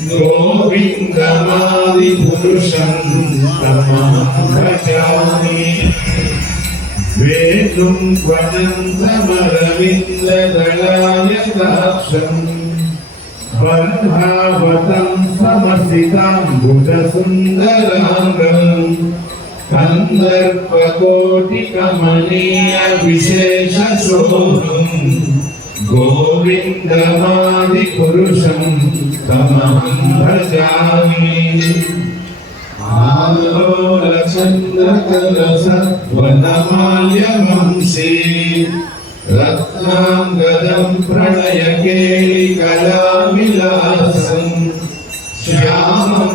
సర్వకారణ గోవిందమాది పురుషం భజామి వేణుం వనంతమరవిందదళాయతాక్షం బ్రహ్మావతం సమసితాం బుధసుందరాంగం కందర్పకోటికమనీయ విశేష శోభం. గోవిందమాది పురుషం తమహం భజామి ఆలోలచంద్రకలస వనమాల్యవంశీ రత్నాంగదం ప్రణయకేళి కళావిలాసం. శ్యామం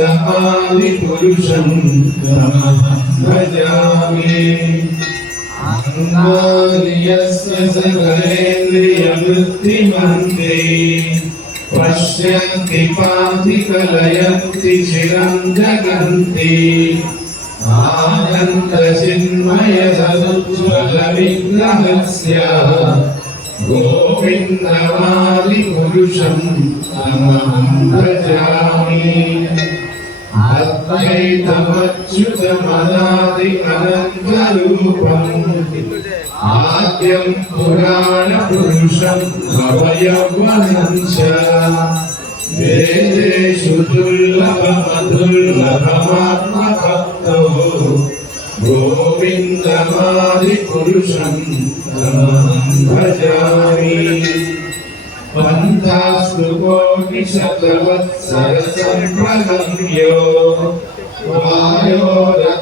త్రిభంగలలితం నియతప్రకాశం గోవిందమాది పురుషం భజామి. అంగార్యస్య సకలేంద్రియవృత్తిమంతే పశ్యంతి పాంతి కలయంతి చిరం జగంతి ఆనంద చిన్మయ సదుజ్వల విగ్రహస్య గోవిందమాలి పురుషం అహం భజామి అద్వైతమచ్యుతమనాది అనంతరూపం ఆద్యం పురాణ పురుషం భవయవనం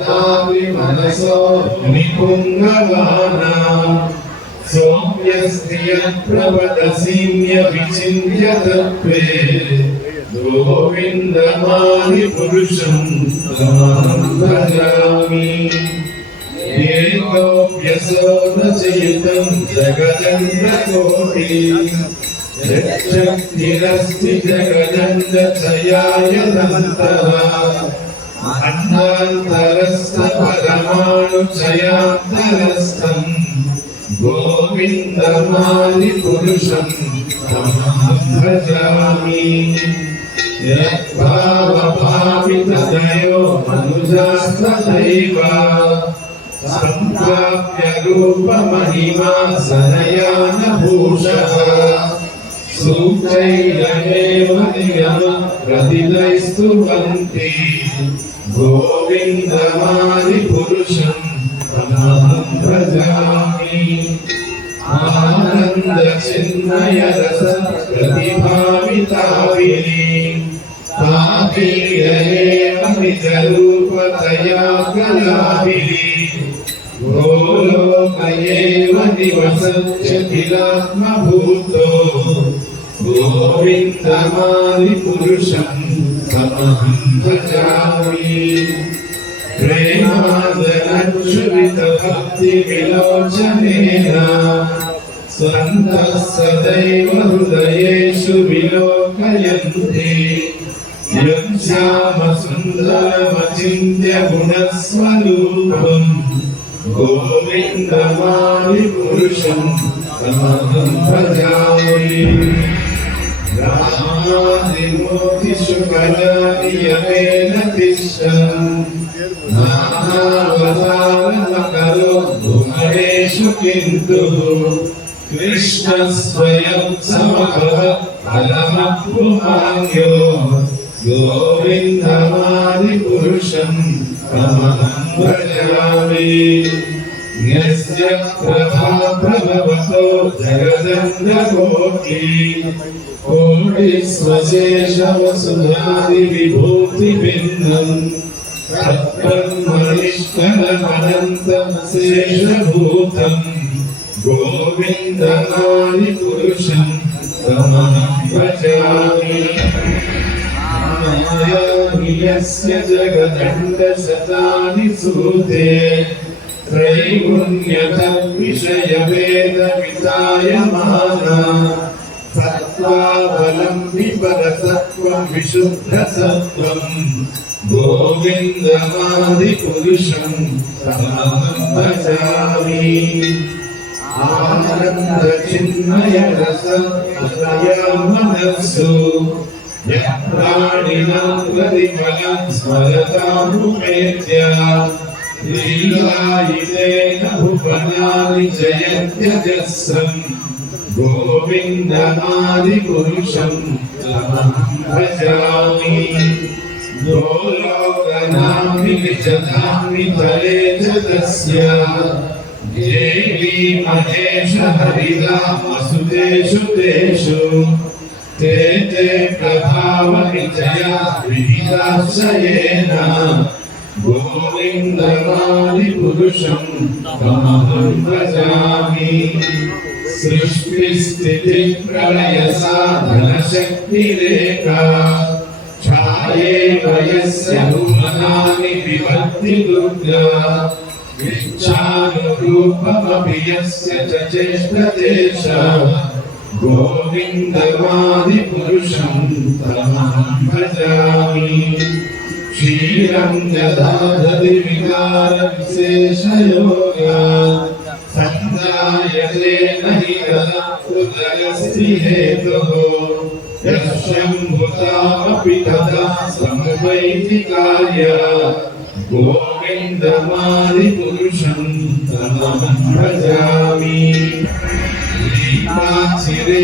చ వేదేషు దుర్లభమదుర్లభమాత్మభక్తో గోవిందమాది పురుషం తమహం భజామి పంథాస్తు కోటి శతవత్సర సంప్రగమ్యో వాయోరథావి మనసో నిపుంగవానా సౌమ్యస్త్రియ ప్రవదసీమ్య విచింత్య తత్వే గోవిందమాది పురుషం తమహం భజామి ఏకోప్యసోదచయుతం జగదండకోటి యచ్చక్తిరస్తి జగదండచయాయదంతః అన్నాంతరస్థ పరమాణు చయాంతరస్థం గోవిందమాని పురుషం తమహం భజామి యద్భావభావితదయో మనుజాస్తథైవ సంప్రాప్య రూపమహిమా సనయానభూషः సూచైరమేవ నిగమ ప్రతిదైస్తువంతి గోవిందమాది పురుషం తమహం భజామి ఆనంద చిన్మయ రస ప్రతిభావితావిని తాపీయమేవ నిజ రూపతయా కళాభిని గోలోకయేవ నివసత్యఖిలాత్మభూతో గోవిందమాది పురుషం తమహం భజామి ప్రేమాదరక్షువిత భక్తి విలోచనేన స్వంతః సదైవ హృదయేషు విలోకయంతి యం శ్యామ సుందరమచింత్య గుణస్వరూపం గోవిందమాని పురుషం తమహం భజామి రామాదిమూర్తిషు కళానియమేన తిష్టం నానావతారమకరో భువనేషు కింటు కృష్ణ స్వయం సమభవ పరమపుమాన్యో గోవిందమాది పురుషం తమహం భజామి యస్య ప్రభా ప్రభవతో జగదండకోటి కోటి స్వశేష వసుధాది విభూతి భిన్నం తత్బ్రహ్మనిష్కలమనంతం శేషభూతం గోవిందనాది పురుషం తమహం वितायमाना सत्त्वावलम्बि परसत्त्वं विशुद्धसत्त्वं गोविन्दमादिपुरुषं तमहं भजामि आनन्दचिन्मयरस मनस्सु यः प्राणिनां प्रतिफलं स्मरतामुपेत्य लीलायितेन भुवनानि जयत्यजस्रम् गोविन्दमादिपुरुषं तमहं भजामि लोकनामि विजनामि तले च तस्य देवी महेश हरिदामसुतेषु तेषु ते ते प्रभावविजया विहिताश्रयेण गोविन्दमादिपुरुषं तमहं भजामि सृष्टिस्थितिप्रलयसाधनशक्तिरेका छाये वयस्य भुवनानि विभक्ति दुर्गा इच्छानुरूपमपि यस्य च चेष्टतेष गोविन्दमादिपुरुषं तमहं भजामि क्षीरं ददादति विकारविशेषयोगा सन्दायते न हि तदुदयस्ति हेतुः यशम्भुतामपि तदा समवैति कार्य गोविन्दमादिपुरुषं तमहं भजामि दीपाचिरे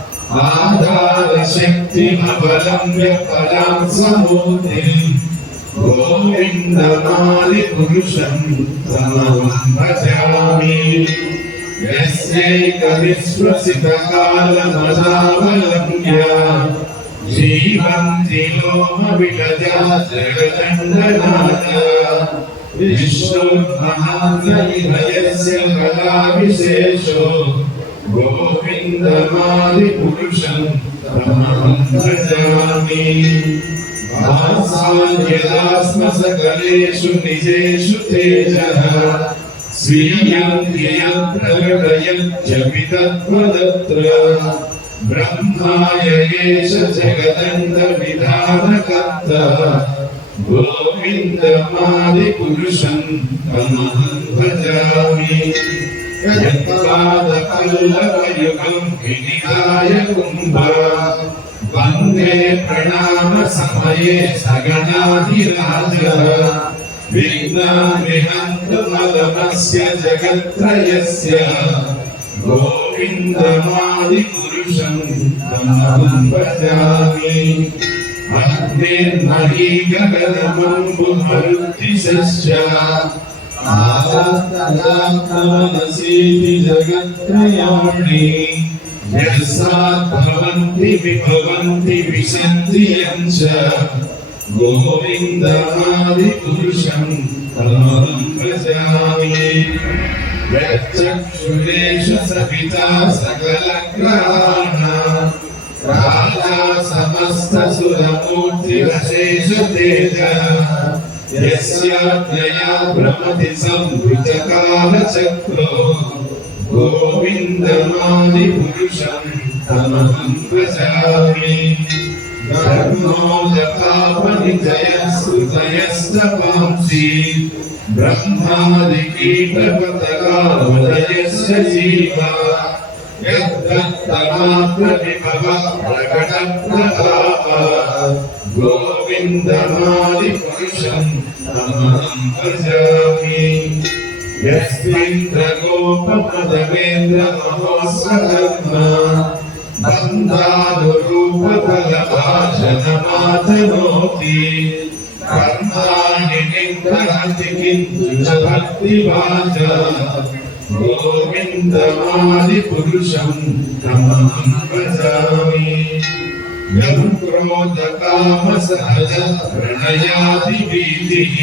आधारशक्तिमवलम्ब्य परां समूर्तिम् गोविन्दमालिपुरुषं तमहं भजामि यस्यैकविश्वसितकालमदावलम्ब्य जीवन्ति लोमविगजा जगदण्डनाथ विष्णुर्महासनिभयस्य कलाविशेषो गोविन्दमादिपुरुषं तमहं भजामि भासान्यदा स्म सकलेषु निजेषु तेजः स्वीयं धियं प्रकटयत्यपितत्वदत्र ब्रह्माय एष जगदण्डविधानकर्ता गोविन्दमादिपुरुषं तमहं भजामि यत्पादपल्लवयुगं विनिधाय कुम्भा वन्दे प्रणामसमये सगणाधिराजः विघ्नान्विहन्तुमलमस्य जगत्त्रयस्य गोविन्दमादिपुरुषं तमहं भजामि अग्निर्मही गगनमम्बुमरुद्दिशश्च आदत्तदात्मनसीति जगत्त्रयाणि यस्मात् भवन्ति विभवन्ति विशन्ति यं च गोविन्दमादिपुरुषं तमहं भजामि यच्चक्षुरेष सपिता सकलग्रहाणां राजा समस्तसुरमूर्तिरशेषतेजः यस्याद्यया भ्रमति संविचकारचक्रो गोविन्दमादिपुरुषं तमहं भजामि धर्मो यथापनिजयः श्रुतयश्च वांसि ब्रह्मादिकीटपतगावदयश्च जीवा। यद्दत्तमात्रविभव प्रकटप्रभावः गो गोविन्दमादिपुरुषं तमहं भजामि यस्मिन्द्रगोपपदवेन्द्र महोत्सवर्मा बन्धानुरूपफलभाजनमातनोति कर्माणि निग्रहति किन्तु च भक्तिभाजा गोविन्दमादिपुरुषं तमहं भजामि यं क्रोधकामसहज प्रणयादिभीतिः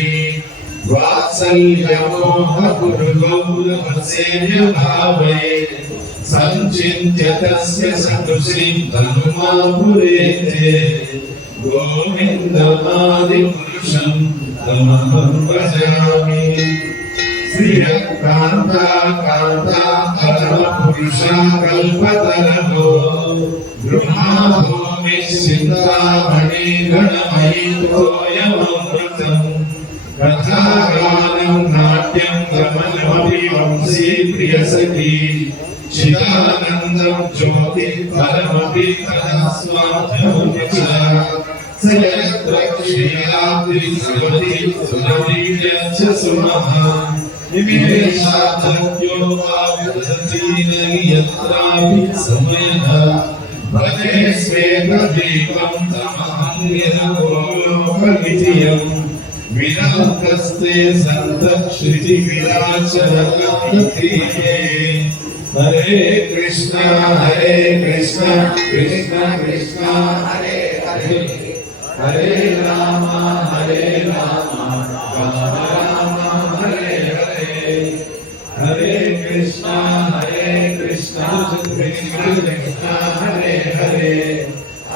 वात्सल्यमोहगुरुगौरवसेव्यभावे सञ्चिन्त्य तस्य सदृशीं तनुमापुरेते गोविन्दमादिपुरुषं तमहं भजामि श्रियकान्ता कान्ता परमपुरुषा कल्पतरगो चिन्तामणि गणमयिन्द्रोऽयमृतम् रथागानं नाट्यं रमणमपि वंशी प्रियसखी शिवानन्दं ज्योतिपरमपि सुमः निमेषातज्ञो वा विदधति न यत्रापि समयः भजे स्वेददीपं तमहं निरवोलोकविजयम् विनाकस्ते सन्तश्रुतिविराचरतीये हरे कृष्ण हरे कृष्ण कृष्ण कृष्ण हरे हरे हरे राम हरे राम राम राम हरे हरे हरे कृष्ण हरे कृष्ण कृष्ण कृष्ण हरे हरे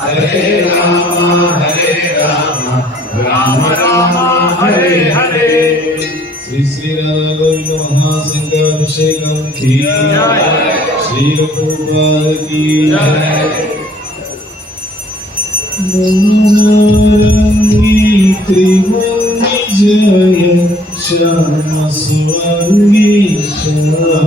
हरे रामा हरे रामा राम रामा हरे हरे श्री श्री राधा गोविंद महासिंहाभिषेकम की श्री गोपाल की मुंगी त्रिमुंगी जय श्याम स्वर्गी श्याम